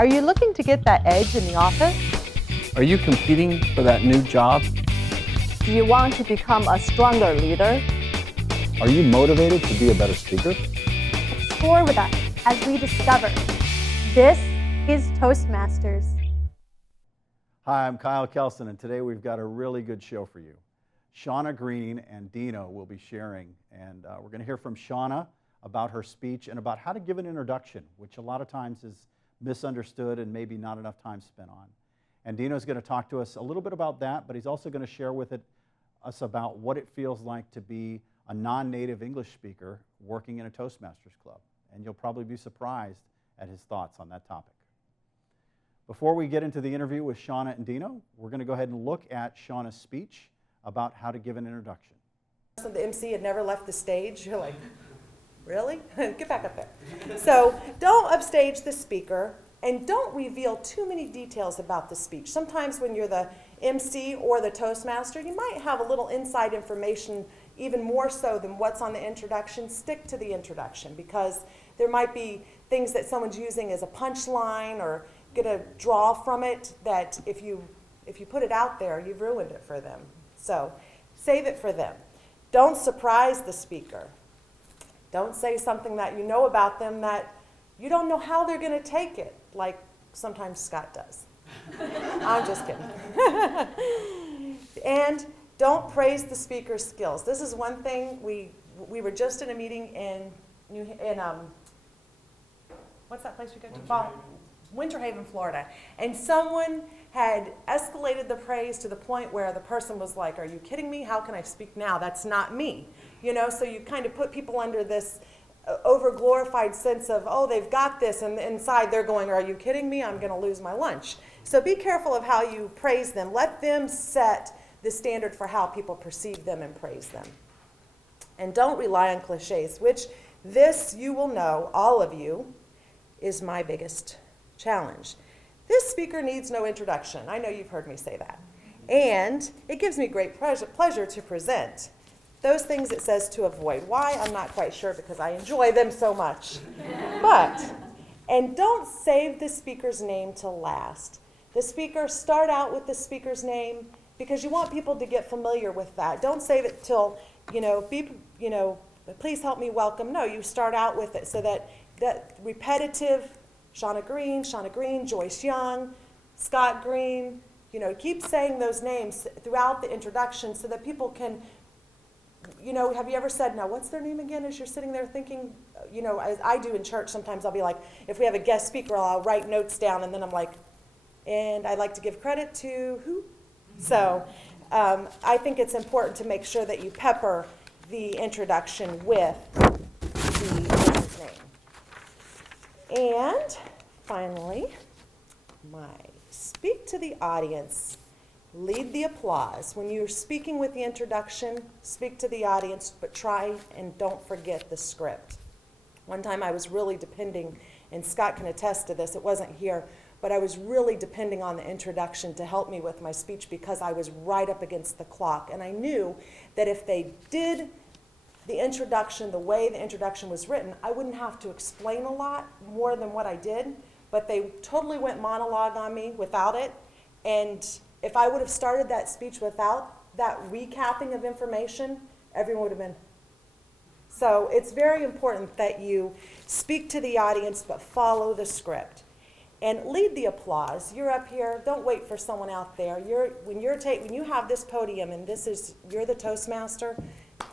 Are you looking to get that edge in the office? Are you competing for that new job? Do you want to become a stronger leader? Are you motivated to be a better speaker? Explore with us as we discover. This is Toastmasters. Hi, I'm Keldsen, and today we've got a really good show for you. Shauna Green and Dino will be sharing, and we're going to hear from Shauna about her speech and about how to give an introduction, which a lot of times is misunderstood and maybe not enough time spent on. And Dino's going to talk to us a little bit about that, but he's also going to share with us about what it feels like to be a non-native English speaker working in a Toastmasters club. And you'll probably be surprised at his thoughts on that topic. Before we get into the interview with Shauna and Dino, we're going to go ahead and look at Shauna's speech about how to give an introduction. So the MC had never left the stage. You're like, really? Get back up there. So don't upstage the speaker and don't reveal too many details about the speech. Sometimes when you're the MC or the Toastmaster, you might have a little inside information, even more so than what's on the introduction. Stick to the introduction because there might be things that someone's using as a punchline or get a draw from it that if you put it out there, you've ruined it for them. So save it for them. Don't surprise the speaker. Don't say something that you know about them that you don't know how they're going to take it, like sometimes Scott does. I'm just kidding. And don't praise the speaker's skills. This is one thing, we were just in a meeting in what's that place we go to? Winter Haven, Florida. And someone had escalated the praise to the point where the person was like, are you kidding me? How can I speak now? That's not me. You know, so you kind of put people under this over-glorified sense of, oh, they've got this, and inside they're going, are you kidding me? I'm going to lose my lunch. So be careful of how you praise them. Let them set the standard for how people perceive them and praise them. And don't rely on cliches, which this, you will know, all of you, is my biggest challenge. This speaker needs no introduction. I know you've heard me say that. And it gives me great pleasure to present those things it says to avoid. Why? I'm not quite sure because I enjoy them so much. And don't save the speaker's name till last. The speaker, start out with the speaker's name because you want people to get familiar with that. Don't save it till, please help me welcome. No, you start out with it so that repetitive, Shauna Green, Joyce Young, Scott Green, keep saying those names throughout the introduction so that people can, have you ever said, now what's their name again as you're sitting there thinking, as I do in church, sometimes I'll be like, if we have a guest speaker, I'll write notes down and then I'm like, and I'd like to give credit to who? So I think it's important to make sure that you pepper the introduction with the person's name. And finally, speak to the audience. Lead the applause. When you're speaking with the introduction, speak to the audience, but try and don't forget the script. One time I was really depending, and Scott can attest to this, it wasn't here, but I was really depending on the introduction to help me with my speech because I was right up against the clock. And I knew that if they did the introduction, the way the introduction was written, I wouldn't have to explain a lot more than what I did, but they totally went monologue on me without it. And if I would have started that speech without that recapping of information, everyone would have been. So it's very important that you speak to the audience, but follow the script. And lead the applause. You're up here. Don't wait for someone out there. When you have this podium and you're the Toastmaster,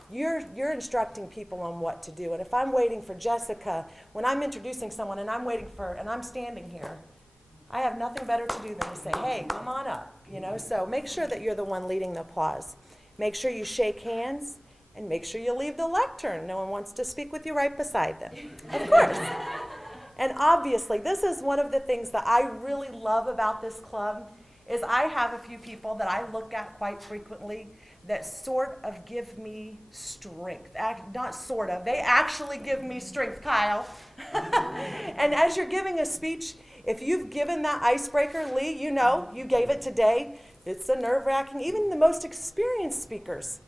you're instructing people on what to do. And if I'm waiting for Jessica, when I'm introducing someone and I'm standing here, I have nothing better to do than to say, hey, come on up. So make sure that you're the one leading the applause. Make sure you shake hands and make sure you leave the lectern. No one wants to speak with you right beside them. Of course. And obviously, this is one of the things that I really love about this club is I have a few people that I look at quite frequently that sort of give me strength. Not sort of, they actually give me strength, Kyle. And as you're giving a speech, if you've given that icebreaker, Lee, you gave it today. It's a nerve-wracking, even the most experienced speakers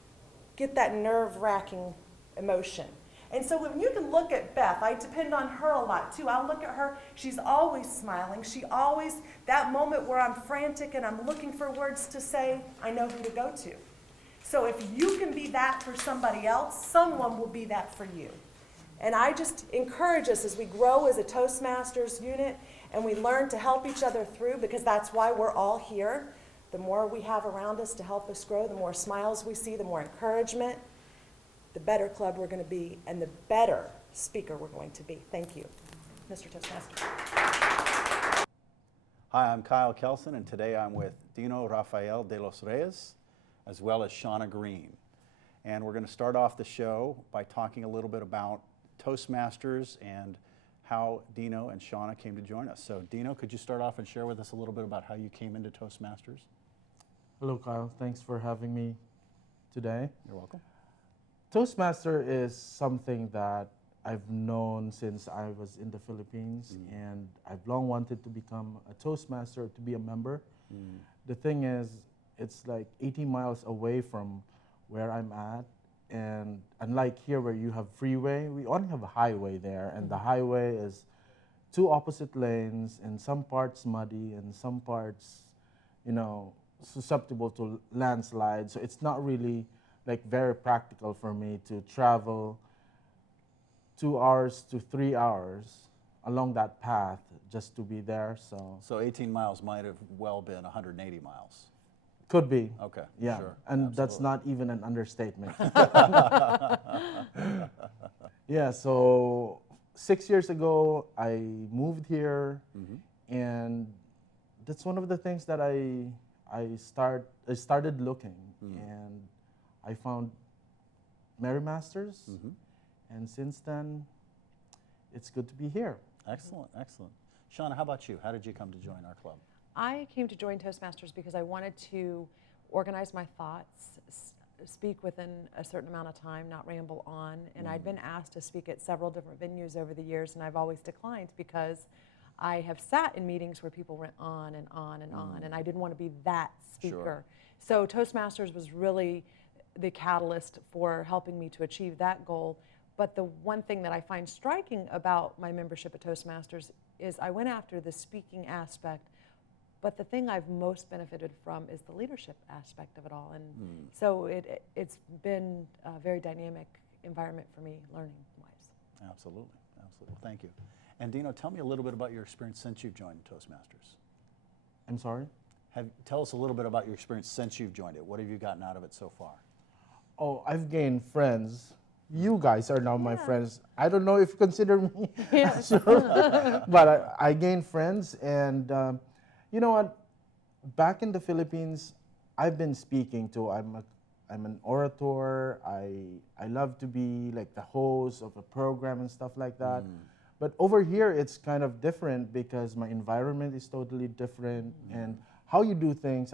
get that nerve-wracking emotion. And so when you can look at Beth, I depend on her a lot too. I'll look at her, she's always smiling. She always, that moment where I'm frantic and I'm looking for words to say, I know who to go to. So if you can be that for somebody else, someone will be that for you. And I just encourage us as we grow as a Toastmasters unit and we learn to help each other through, because that's why we're all here. The more we have around us to help us grow, the more smiles we see, the more encouragement, the better club we're going to be, and the better speaker we're going to be. Thank you, Mr. Toastmaster. Hi, I'm Kyle Keldsen, and today I'm with Dino Rafael de los Reyes, as well as Shauna Green. And we're going to start off the show by talking a little bit about Toastmasters and how Dino and Shauna came to join us. So Dino, could you start off and share with us a little bit about how you came into Toastmasters? Hello, Kyle. Thanks for having me today. You're welcome. Toastmaster is something that I've known since I was in the Philippines, and I've long wanted to become a Toastmaster, to be a member. The thing is, it's like 18 miles away from where I'm at, and unlike here where you have freeway, we only have a highway there, and the highway is two opposite lanes, and some parts muddy, and some parts, you know, susceptible to landslides. So it's not really like very practical for me to travel 2 hours to 3 hours along that path just to be there. So 18 miles might have well been 180 miles. Could be. Okay, Yeah, sure. and that's not even an understatement. Yeah, so 6 years ago, I moved here, and that's one of the things that I started looking, and I found Merry Masters, and since then, it's good to be here. Excellent, excellent. Shauna, how about you? How did you come to join our club? I came to join Toastmasters because I wanted to organize my thoughts, speak within a certain amount of time, not ramble on. And I'd been asked to speak at several different venues over the years, and I've always declined because I have sat in meetings where people went on and on and on, and I didn't want to be that speaker. So Toastmasters was really the catalyst for helping me to achieve that goal. But the one thing that I find striking about my membership at Toastmasters is I went after the speaking aspect, but the thing I've most benefited from is the leadership aspect of it all. And so it's been a very dynamic environment for me, learning-wise. Absolutely, absolutely. Well, thank you. And Dino, tell me a little bit about your experience since you've joined Toastmasters. I'm sorry? Tell us a little bit about your experience since you've joined it. What have you gotten out of it so far? Oh, I've gained friends. You guys are now my friends. I don't know if you consider me, sure. But I gained friends, and you know what? Back in the Philippines, I've been speaking to. I'm an orator. I love to be like the host of a program and stuff like that. But over here, it's kind of different because my environment is totally different, and how you do things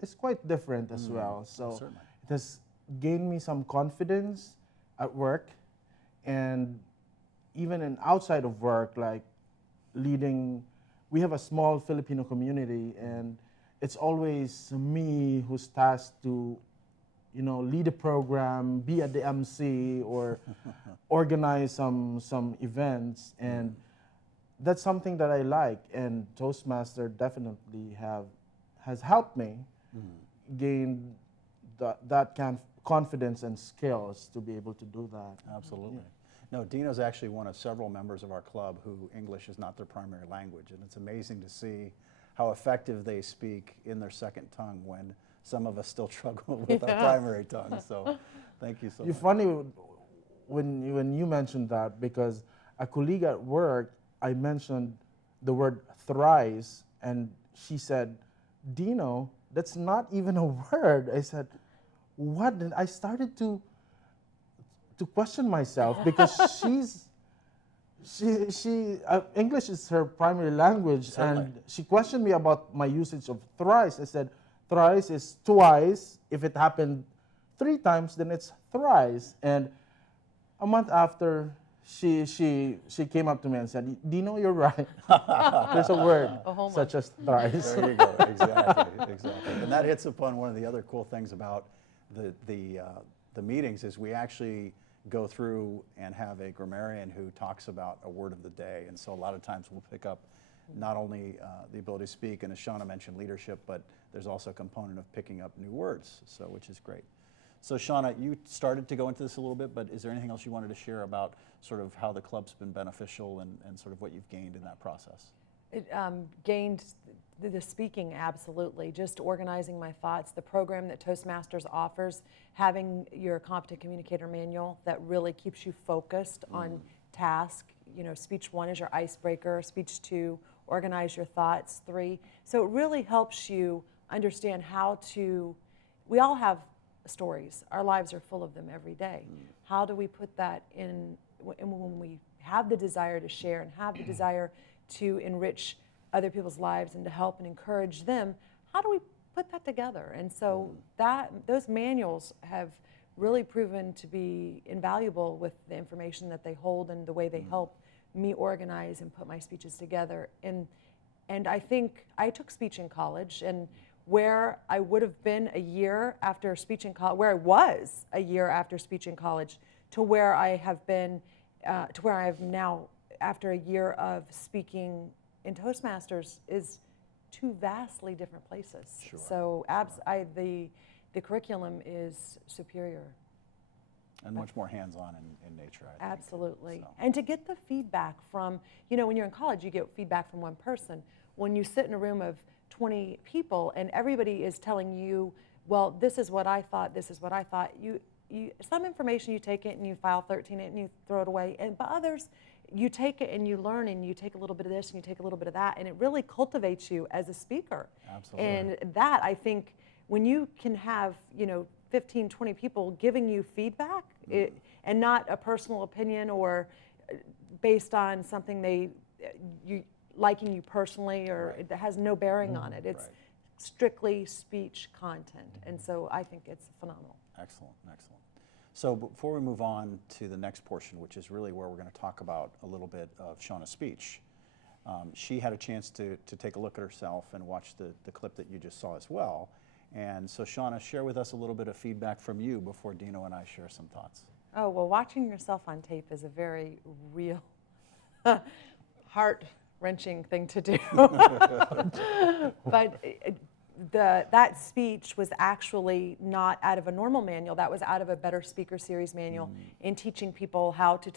is quite different as well. So certainly. it has gained me some confidence at work, and even outside of work, like leading. We have a small Filipino community, and it's always me who's tasked to, you know, lead a program, be at the MC, or organize some events, and that's something that I like. And Toastmaster definitely has helped me gain that kind of confidence and skills to be able to do that. Absolutely. No, Dino's actually one of several members of our club who English is not their primary language, and it's amazing to see how effective they speak in their second tongue when some of us still struggle with our primary tongue. So thank you so much. You're funny when you mentioned that, because a colleague at work, I mentioned the word thrice, and she said, Dino, that's not even a word. I said, what? And I started to question myself because English is her primary language. Certainly. And she questioned me about my usage of thrice. I said, thrice is twice. If it happened 3 times, then it's thrice. And a month after, she came up to me and said, Dino, you're right. There's a word such as thrice. There you go. Exactly. And that hits upon one of the other cool things about the meetings is we actually go through and have a grammarian who talks about a word of the day. And so a lot of times we'll pick up not only the ability to speak, and as Shauna mentioned, leadership, but there's also a component of picking up new words, so which is great. So Shauna, you started to go into this a little bit, but is there anything else you wanted to share about sort of how the club's been beneficial and sort of what you've gained in that process? It gained the speaking, absolutely. Just organizing my thoughts. The program that Toastmasters offers, having your competent communicator manual that really keeps you focused on task. You know, speech 1 is your icebreaker, speech 2, organize your thoughts, 3. So it really helps you understand how to, we all have stories. Our lives are full of them every day. How do we put that in when we have the desire to share and have the desire to enrich other people's lives and to help and encourage them? How do we put that together? And so those manuals have really proven to be invaluable with the information that they hold and the way they help me organize and put my speeches together. And I think I took speech in college, and where I would have been a year after speech in college, where I was a year after speech in college, to where I have been, to where I have now after a year of speaking in Toastmasters is 2 vastly different places. Sure. So the curriculum is superior. And much more hands-on in nature, I think. Absolutely. So. And to get the feedback from, you know, when you're in college, you get feedback from one person. When you sit in a room of 20 people and everybody is telling you, well, this is what I thought, this is what I thought, you some information you take it and you file 13 it and you throw it away, but others, you take it and you learn and you take a little bit of this and you take a little bit of that, and it really cultivates you as a speaker. Absolutely. And that, I think, when you can have, you know, 15, 20 people giving you feedback, and not a personal opinion or based on something liking you personally, or it has no bearing on it. It's strictly speech content, and so I think it's phenomenal. Excellent, excellent. So before we move on to the next portion, which is really where we're going to talk about a little bit of Shauna's speech, she had a chance to take a look at herself and watch the clip that you just saw as well. And so Shauna, share with us a little bit of feedback from you before Dino and I share some thoughts. Oh, well, watching yourself on tape is a very real, heart-wrenching thing to do. But that speech was actually not out of a normal manual. That was out of a Better Speaker Series manual in teaching people how to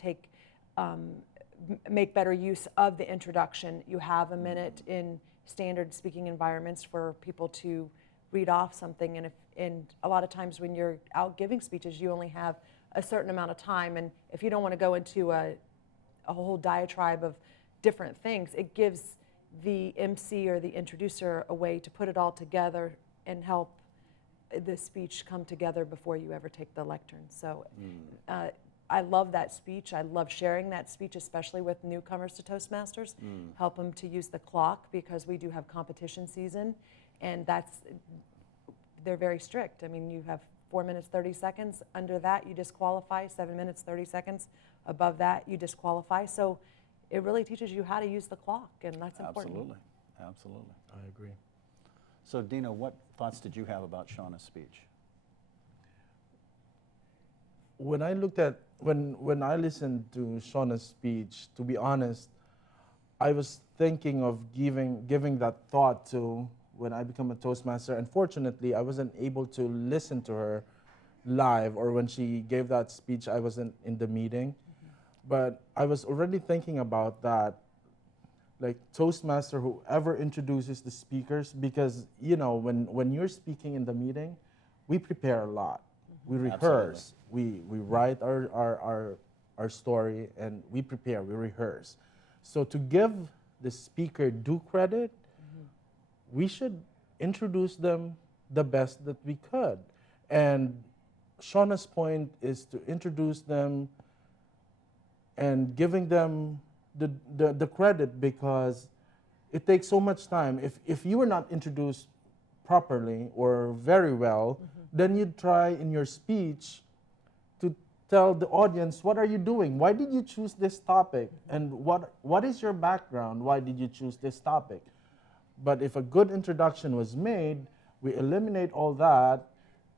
make better use of the introduction. You have a minute in standard speaking environments for people to read off something, and a lot of times when you're out giving speeches, you only have a certain amount of time, and if you don't want to go into a whole diatribe of different things, it gives the MC or the introducer a way to put it all together and help the speech come together before you ever take the lectern. So I love that speech. I love sharing that speech, especially with newcomers to Toastmasters. Help them to use the clock, because we do have competition season, and they're very strict. I mean, you have 4 minutes, 30 seconds. Under that, you disqualify. 7 minutes, 30 seconds. Above that, you disqualify. So it really teaches you how to use the clock, and that's important. Absolutely, absolutely. I agree. So Dino, what thoughts did you have about Shauna's speech? When I listened to Shauna's speech, to be honest, I was thinking of giving that thought to when I become a Toastmaster. Unfortunately, I wasn't able to listen to her live, or when she gave that speech, I wasn't in the meeting. But I was already thinking about that, like Toastmaster, whoever introduces the speakers, because, you know, when you're speaking in the meeting, we prepare a lot. We rehearse. We write our story, and we prepare, we rehearse. So to give the speaker due credit, we should introduce them the best that we could. And Shauna's point is to introduce them and giving them the credit, because it takes so much time. If you were not introduced properly or very well, then you'd try in your speech to tell the audience, what are you doing? Why did you choose this topic? And what is your background? Why did you choose this topic? But if a good introduction was made, we eliminate all that,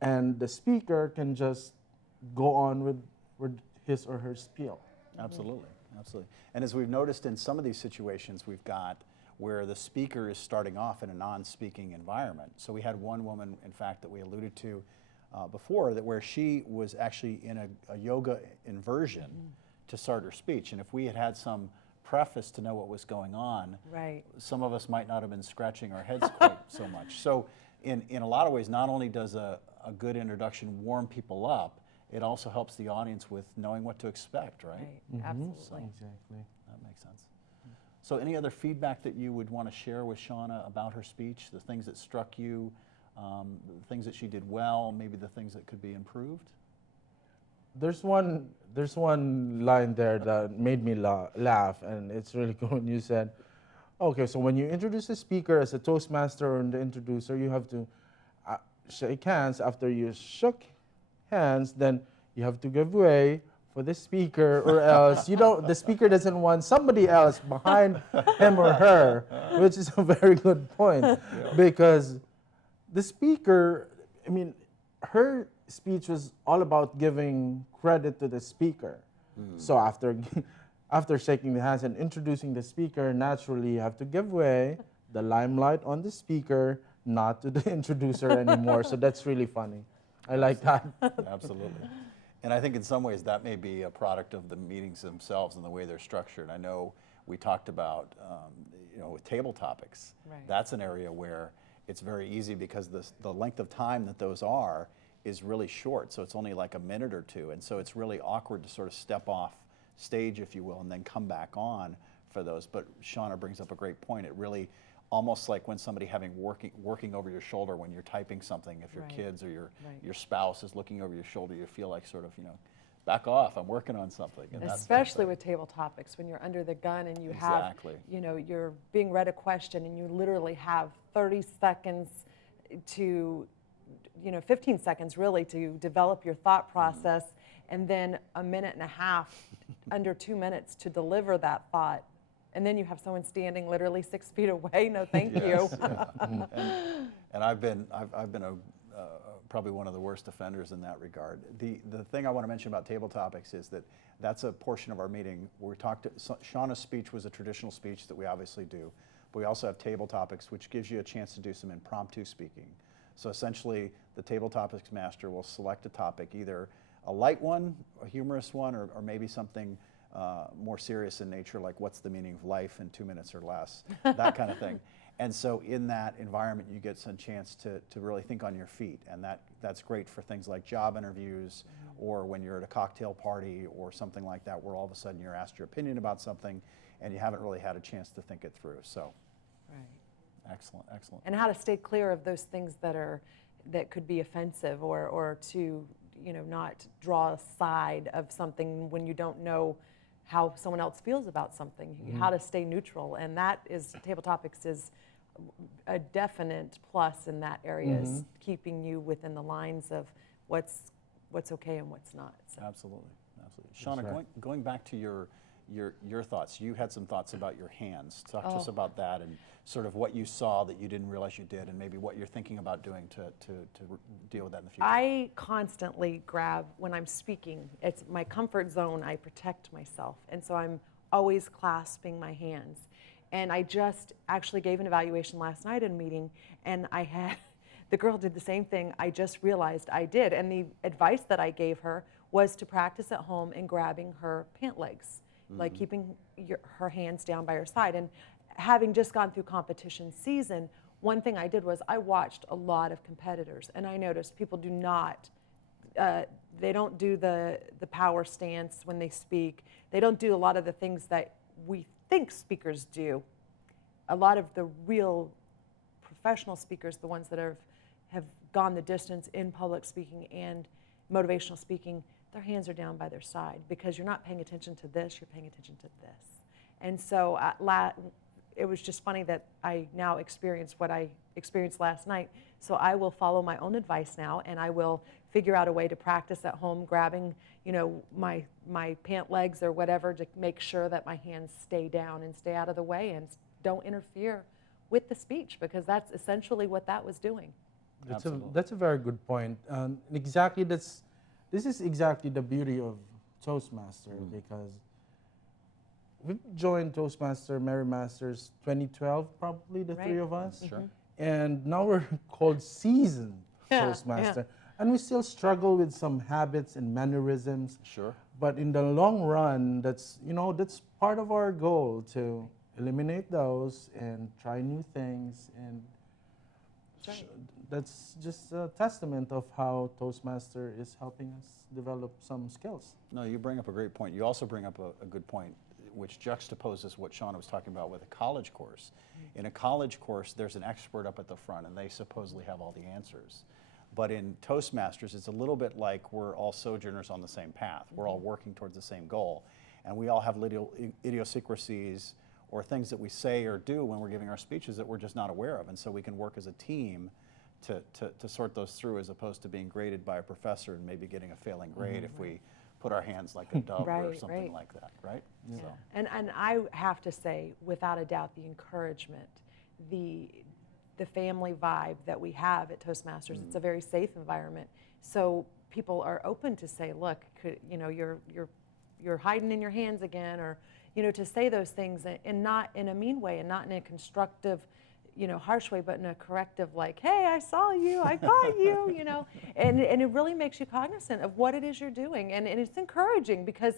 and the speaker can just go on with his or her spiel. Absolutely, absolutely. And as we've noticed in some of these situations, we've got where the speaker is starting off in a non-speaking environment. So we had one woman, in fact, that we alluded to before, that where she was actually in a yoga inversion to start her speech. And if we had had some preface to know what was going on, Right. some of us might not have been scratching our heads quite so much. So in a lot of ways, not only does a good introduction warm people up, it also helps the audience with knowing what to expect, right? Right. Absolutely. Exactly. That makes sense. So any other feedback that you would want to share with Shauna about her speech, the things that struck you, the things that she did well, maybe the things that could be improved? There's one line there that made me laugh, and it's really good when you said, okay, so when you introduce a speaker as a Toastmaster or the introducer, you have to shake hands. After you shook hands, then you have to give way for the speaker, or else the speaker doesn't want somebody else behind him or her, which is a very good point, because the speaker, I mean, her speech was all about giving credit to the speaker. So after shaking the hands and introducing the speaker, naturally you have to give way, the limelight on the speaker, not to the introducer anymore. So that's really funny. I like that. Absolutely. And I think in some ways that may be a product of the meetings themselves and the way they're structured. I know we talked about, with table topics. Right. That's an area where it's very easy because the length of time that those are is really short. So it's only like a minute or two. And so it's really awkward to sort of step off stage, if you will, and then come back on for those. But Shauna brings up a great point. It really, almost like when somebody working over your shoulder when you're typing something, if your Right. kids or your Right. spouse is looking over your shoulder, you feel like sort of, back off, I'm working on something. And that's Especially with table topics, when you're under the gun and you Exactly. have, you're being read a question and you literally have 30 seconds to, 15 seconds really to develop your thought process, and then a minute and a half, under 2 minutes to deliver that thought. And then you have someone standing literally 6 feet away. No, thank you. And I've been probably one of the worst offenders in that regard. The thing I want to mention about table topics is that that's a portion of our meeting where we talked. Shauna's speech was a traditional speech that we obviously do, but we also have table topics, which gives you a chance to do some impromptu speaking. So essentially, the table topics master will select a topic, either a light one, a humorous one, or maybe something more serious in nature, like what's the meaning of life in 2 minutes or less, that kind of thing. And so in that environment, you get some chance to really think on your feet. And that's great for things like job interviews, or when you're at a cocktail party or something like that, where all of a sudden you're asked your opinion about something and you haven't really had a chance to think it through. So Right. excellent, excellent. And how to stay clear of those things that could be offensive, or to not draw a side of something when you don't know how someone else feels about something. How to stay neutral, and that is table topics is a definite plus in that area, is keeping you within the lines of what's okay and what's not. So. Absolutely, absolutely. Shauna, going back to your thoughts, you had some thoughts about your hands. Talk to us about that and sort of what you saw that you didn't realize you did, and maybe what you're thinking about doing to deal with that in the future. I constantly grab when I'm speaking. It's my comfort zone. I protect myself, and so I'm always clasping my hands. And I just actually gave an evaluation last night in a meeting, and the girl did the same thing. I just realized I did, and the advice that I gave her was to practice at home in grabbing her pant legs, like keeping her hands down by her side. And having just gone through competition season, one thing I did was I watched a lot of competitors, and I noticed people do not, they don't do the power stance when they speak. They don't do a lot of the things that we think speakers do. A lot of the real professional speakers, the ones that have gone the distance in public speaking and motivational speaking, their hands are down by their side, because you're not paying attention to this, you're paying attention to this. And so it was just funny that I now experience what I experienced last night. So I will follow my own advice now, and I will figure out a way to practice at home, grabbing, my pant legs or whatever, to make sure that my hands stay down and stay out of the way and don't interfere with the speech, because that's essentially what that was doing. That's a very good point. This is exactly the beauty of Toastmaster because we joined Toastmaster, Merry Masters 2012, probably the three Right. of us. Sure. And now we're called seasoned Yeah, Toastmaster. And we still struggle with some habits and mannerisms. Sure. But in the long run, that's part of our goal to eliminate those and try new things. And that's just a testament of how Toastmaster is helping us develop some skills. No, you bring up a great point. You also bring up a good point, which juxtaposes what Shauna was talking about with a college course. In a college course, there's an expert up at the front, and they supposedly have all the answers. But in Toastmasters, it's a little bit like we're all sojourners on the same path. We're all working towards the same goal. And we all have little idiosyncrasies or things that we say or do when we're giving our speeches that we're just not aware of. And so we can work as a team to sort those through, as opposed to being graded by a professor and maybe getting a failing grade if we put our hands like a dove or Right, something right. like that, right? Yeah. So, And I have to say, without a doubt, the encouragement, the family vibe that we have at Toastmasters, it's a very safe environment. So people are open to say, look, you're hiding in your hands again, or to say those things and not in a mean way and not in a constructive, harsh way, but in a corrective, like, hey, I saw you, I caught you, and it really makes you cognizant of what it is you're doing. And it's encouraging, because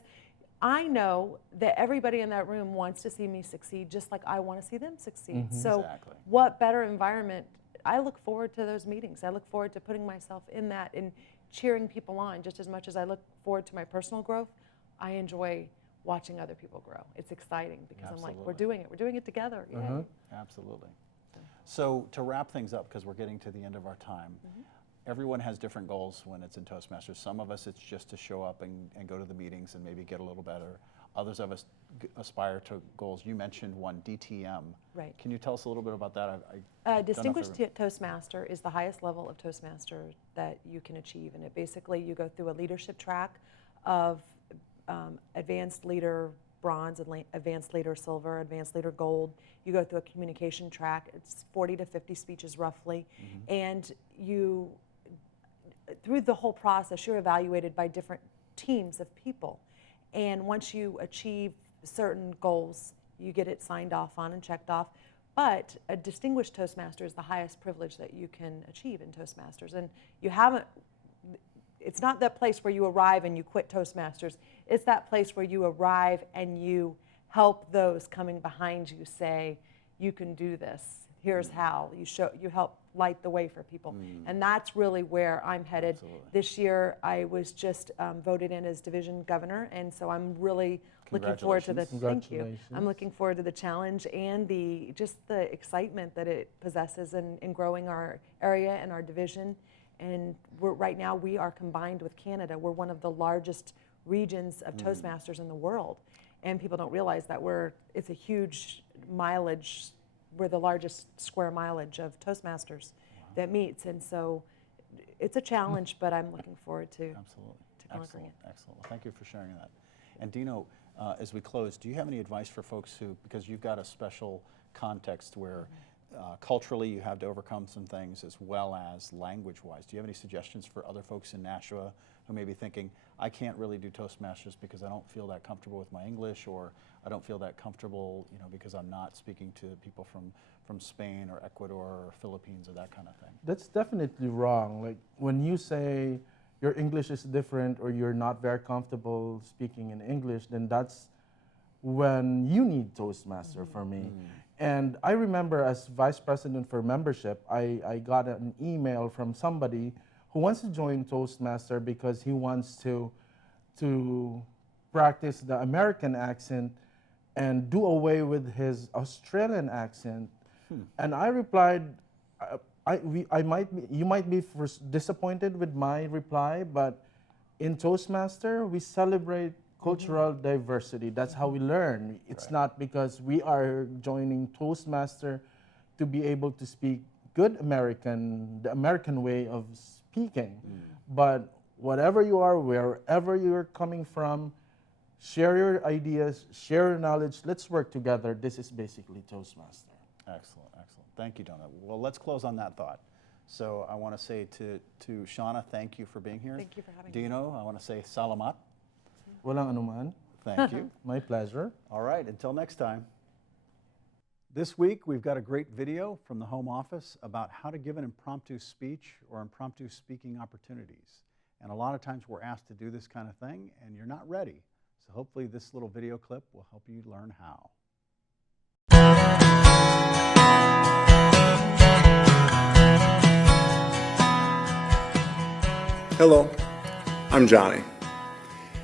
I know that everybody in that room wants to see me succeed just like I want to see them succeed. So Exactly. what better environment? I look forward to those meetings. I look forward to putting myself in that and cheering people on just as much as I look forward to my personal growth. I enjoy watching other people grow. It's exciting because I'm like, we're Absolutely. doing it together. Yay. absolutely. So to wrap things up, because we're getting to the end of our time, everyone has different goals when it's in Toastmasters. Some of us, it's just to show up and go to the meetings and maybe get a little better. Others of us aspire to goals. You mentioned one, DTM. Right. Can you tell us a little bit about that? I don't know if Distinguished everyone- Toastmaster is the highest level of Toastmaster that you can achieve. And it basically, you go through a leadership track of advanced leader bronze, advanced leader silver, advanced leader gold. You go through a communication track. It's 40 to 50 speeches roughly. And you, through the whole process, you're evaluated by different teams of people. And once you achieve certain goals, you get it signed off on and checked off. But a distinguished Toastmaster is the highest privilege that you can achieve in Toastmasters. And you haven't, it's not that place where you arrive and you quit Toastmasters. It's that place where you arrive and you help those coming behind you say, you can do this. Here's how. You help light the way for people. And that's really where I'm headed. Absolutely. This year, I was just voted in as division governor, and so I'm really looking forward to the, thank you. I'm looking forward to the challenge and just the excitement that it possesses in growing our area and our division. And right now, we are combined with Canada. We're one of the largest regions of Toastmasters in the world. And people don't realize that it's a huge mileage. We're the largest square mileage of Toastmasters that meets. And so it's a challenge, but I'm looking forward to conquering it. Excellent. Well, thank you for sharing that. And Dino, as we close, do you have any advice for folks who, because you've got a special context where culturally you have to overcome some things as well as language-wise. Do you have any suggestions for other folks in Nashua who may be thinking, I can't really do Toastmasters because I don't feel that comfortable with my English, or I don't feel that comfortable, because I'm not speaking to people from Spain or Ecuador or Philippines or that kind of thing? That's definitely wrong. Like when you say your English is different or you're not very comfortable speaking in English, then that's when you need Toastmaster for me. And I remember as vice president for membership, I got an email from somebody who wants to join Toastmaster because he wants to practice the American accent and do away with his Australian accent. And I replied, you might be disappointed with my reply, but in Toastmaster, we celebrate cultural diversity. That's how we learn. It's not because we are joining Toastmaster to be able to speak good American, the American way of speaking. But whatever you are, wherever you're coming from, share your ideas, share your knowledge. Let's work together. This is basically Toastmaster. Excellent, excellent. Thank you, Donna. Well, let's close on that thought. So I want to say to Shauna, thank you for being here. Thank you for having me. Dino, I want to say salamat. Walang anuman. Thank you. My pleasure. All right, until next time. This week, we've got a great video from the home office about how to give an impromptu speech or impromptu speaking opportunities. And a lot of times we're asked to do this kind of thing, and you're not ready. So hopefully this little video clip will help you learn how. Hello, I'm Johnny.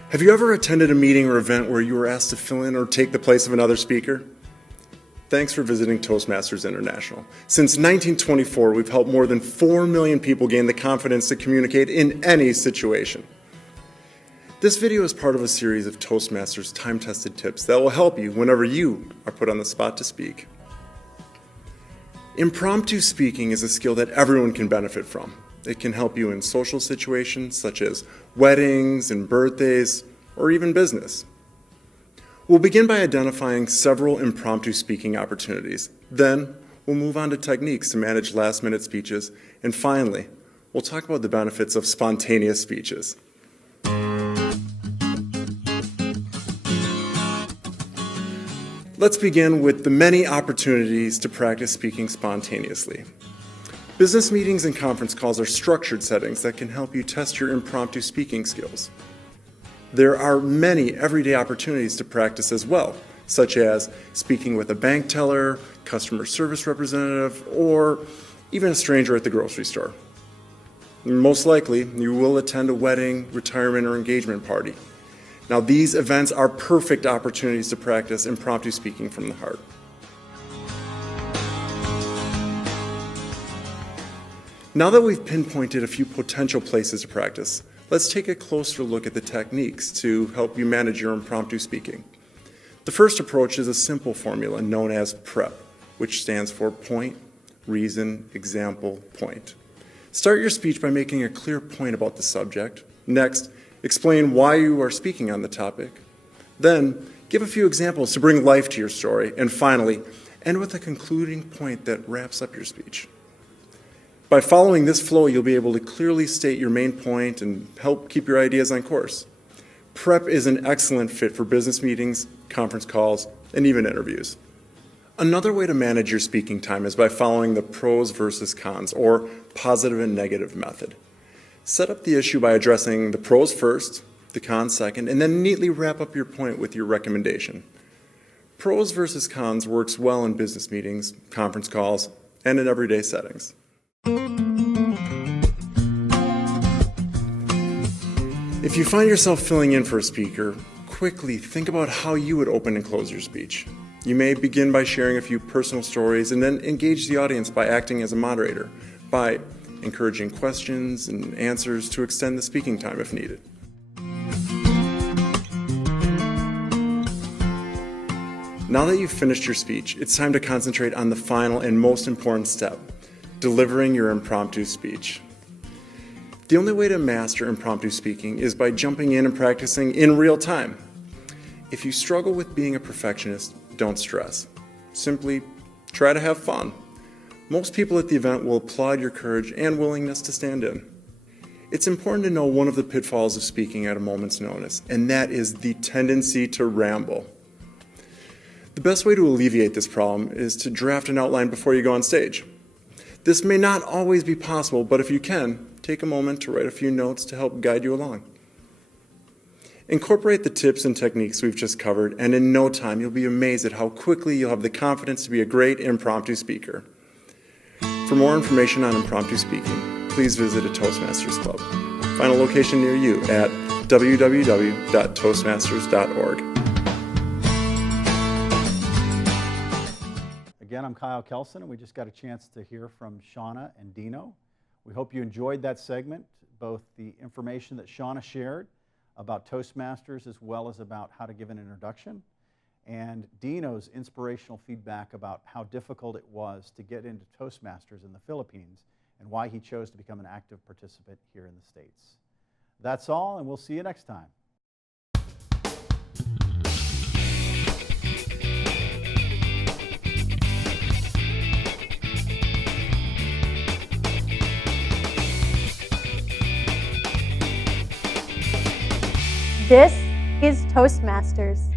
Have you ever attended a meeting or event where you were asked to fill in or take the place of another speaker? Thanks for visiting Toastmasters International. Since 1924, we've helped more than 4 million people gain the confidence to communicate in any situation. This video is part of a series of Toastmasters time-tested tips that will help you whenever you are put on the spot to speak. Impromptu speaking is a skill that everyone can benefit from. It can help you in social situations such as weddings and birthdays, or even business. We'll begin by identifying several impromptu speaking opportunities. Then, we'll move on to techniques to manage last-minute speeches. And finally, we'll talk about the benefits of spontaneous speeches. Let's begin with the many opportunities to practice speaking spontaneously. Business meetings and conference calls are structured settings that can help you test your impromptu speaking skills. There are many everyday opportunities to practice as well, such as speaking with a bank teller, customer service representative, or even a stranger at the grocery store. Most likely, you will attend a wedding, retirement, or engagement party. Now, these events are perfect opportunities to practice impromptu speaking from the heart. Now that we've pinpointed a few potential places to practice, let's take a closer look at the techniques to help you manage your impromptu speaking. The first approach is a simple formula known as PREP, which stands for point, reason, example, point. Start your speech by making a clear point about the subject. Next, explain why you are speaking on the topic. Then, give a few examples to bring life to your story. And finally, end with a concluding point that wraps up your speech. By following this flow, you'll be able to clearly state your main point and help keep your ideas on course. Prep is an excellent fit for business meetings, conference calls, and even interviews. Another way to manage your speaking time is by following the pros versus cons, or positive and negative method. Set up the issue by addressing the pros first, the cons second, and then neatly wrap up your point with your recommendation. Pros versus cons works well in business meetings, conference calls, and in everyday settings. If you find yourself filling in for a speaker, quickly think about how you would open and close your speech. You may begin by sharing a few personal stories and then engage the audience by acting as a moderator, by encouraging questions and answers to extend the speaking time if needed. Now that you've finished your speech, it's time to concentrate on the final and most important step, delivering your impromptu speech. The only way to master impromptu speaking is by jumping in and practicing in real time. If you struggle with being a perfectionist, don't stress. Simply try to have fun. Most people at the event will applaud your courage and willingness to stand in. It's important to know one of the pitfalls of speaking at a moment's notice, and that is the tendency to ramble. The best way to alleviate this problem is to draft an outline before you go on stage. This may not always be possible, but if you can, take a moment to write a few notes to help guide you along. Incorporate the tips and techniques we've just covered, and in no time you'll be amazed at how quickly you'll have the confidence to be a great impromptu speaker. For more information on impromptu speaking, please visit a Toastmasters Club. Find a location near you at www.toastmasters.org. Again, I'm Kyle Keldsen, and we just got a chance to hear from Shauna and Dino. We hope you enjoyed that segment, both the information that Shauna shared about Toastmasters as well as about how to give an introduction, and Dino's inspirational feedback about how difficult it was to get into Toastmasters in the Philippines and why he chose to become an active participant here in the States. That's all, and we'll see you next time. This is Toastmasters.